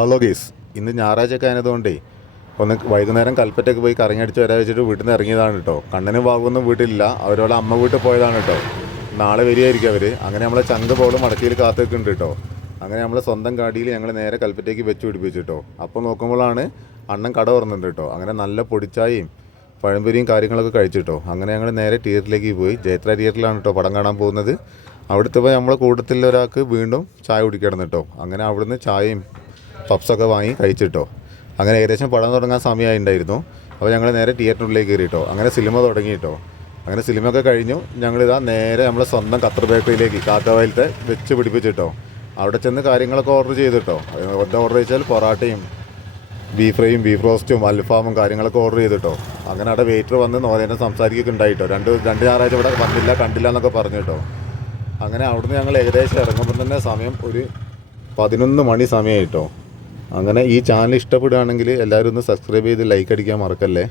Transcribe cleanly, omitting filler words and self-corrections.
Hello guys, ഇന്ന് ഞായറാഴ്ചയൊക്കെ ആയതുകൊണ്ടേ ഒന്ന് വൈകുന്നേരം കൽപ്പറ്റയ്ക്ക് പോയി കറങ്ങിയടിച്ച് വരാൻ വെച്ചിട്ട് വീട്ടിൽ നിന്ന് ഇറങ്ങിയതാണ് കേട്ടോ. കണ്ണനും ഭാഗമൊന്നും വീട്ടിലില്ല, അവരോട് അമ്മ വീട്ടിൽ പോയതാണ് കേട്ടോ. നാളെ വരികയായിരിക്കും അവർ. അങ്ങനെ നമ്മളെ ചന്ത് പോളും മടക്കിയിൽ കാത്തു നിൽക്കുന്നുണ്ട് കേട്ടോ. അങ്ങനെ നമ്മൾ സ്വന്തം ഗാഡിയിൽ ഞങ്ങൾ നേരെ കൽപ്പറ്റയ്ക്ക് വെച്ച് പിടിപ്പിച്ചു കേട്ടോ. അപ്പോൾ നോക്കുമ്പോഴാണ് അണ്ണൻ കട തുറന്നിട്ടുണ്ട് കേട്ടോ. അങ്ങനെ നല്ല പൊടിച്ചായയും പഴംപൊരിയും കാര്യങ്ങളൊക്കെ കഴിച്ചിട്ടോ. അങ്ങനെ ഞങ്ങൾ നേരെ തിയേറ്ററിലേക്ക് പോയി. ജയത്ര തിയേറ്ററിലാണ് കേട്ടോ പടം കാണാൻ പോകുന്നത്. അവിടുത്തെ പോയി നമ്മളെ കൂട്ടത്തിൽ ഒരാൾക്ക് വീണ്ടും ചായ കുടിക്കണം കേട്ടോ. അങ്ങനെ അവിടുന്ന് ചായയും പപ്സൊക്കെ വാങ്ങി കഴിച്ചിട്ടോ. അങ്ങനെ ഏകദേശം പടം തുടങ്ങാൻ സമയമായിട്ടുണ്ടായിരുന്നു. അപ്പോൾ ഞങ്ങൾ നേരെ തിയേറ്ററിലേക്ക് കയറിയിട്ടോ. അങ്ങനെ സിനിമ തുടങ്ങിയിട്ടോ. അങ്ങനെ സിനിമയൊക്കെ കഴിഞ്ഞു. ഞങ്ങളിതാ നേരെ നമ്മളെ സ്വന്തം ഖത്തർ ബേക്കറിയിലേക്ക് കാക്കവയലത്തെ വെച്ച് പിടിപ്പിച്ചിട്ടോ. അവിടെ ചെന്ന് കാര്യങ്ങളൊക്കെ ഓർഡർ ചെയ്തിട്ടോ. എന്താ ഓർഡർ ചെയ്താൽ പൊറാട്ടയും ബീഫ് ഫ്രൈയും ബീഫ് റോസ്റ്റും അൽഫാമും കാര്യങ്ങളൊക്കെ ഓർഡർ ചെയ്തിട്ടോ. അങ്ങനെ അവിടെ വെയിറ്റർ വന്ന് നോലേനെ സംസാരിക്കൊക്കെ ഉണ്ടായിട്ടോ. രണ്ട് ഞായറാഴ്ച ഇവിടെ വന്നില്ല കണ്ടില്ല എന്നൊക്കെ പറഞ്ഞു കേട്ടോ. അങ്ങനെ അവിടുന്ന് ഞങ്ങൾ ഏകദേശം ഇറങ്ങുമ്പോൾ തന്നെ സമയം ഒരു 11 മണി സമയമായിട്ടോ. അങ്ങനെ ഈ ചാനൽ ഇഷ്ടപ്പെടുകയാണെങ്കിൽ എല്ലാവരും ഒന്ന് സബ്സ്ക്രൈബ് ചെയ്ത് ലൈക്ക് അടിക്കാൻ മറക്കല്ലേ.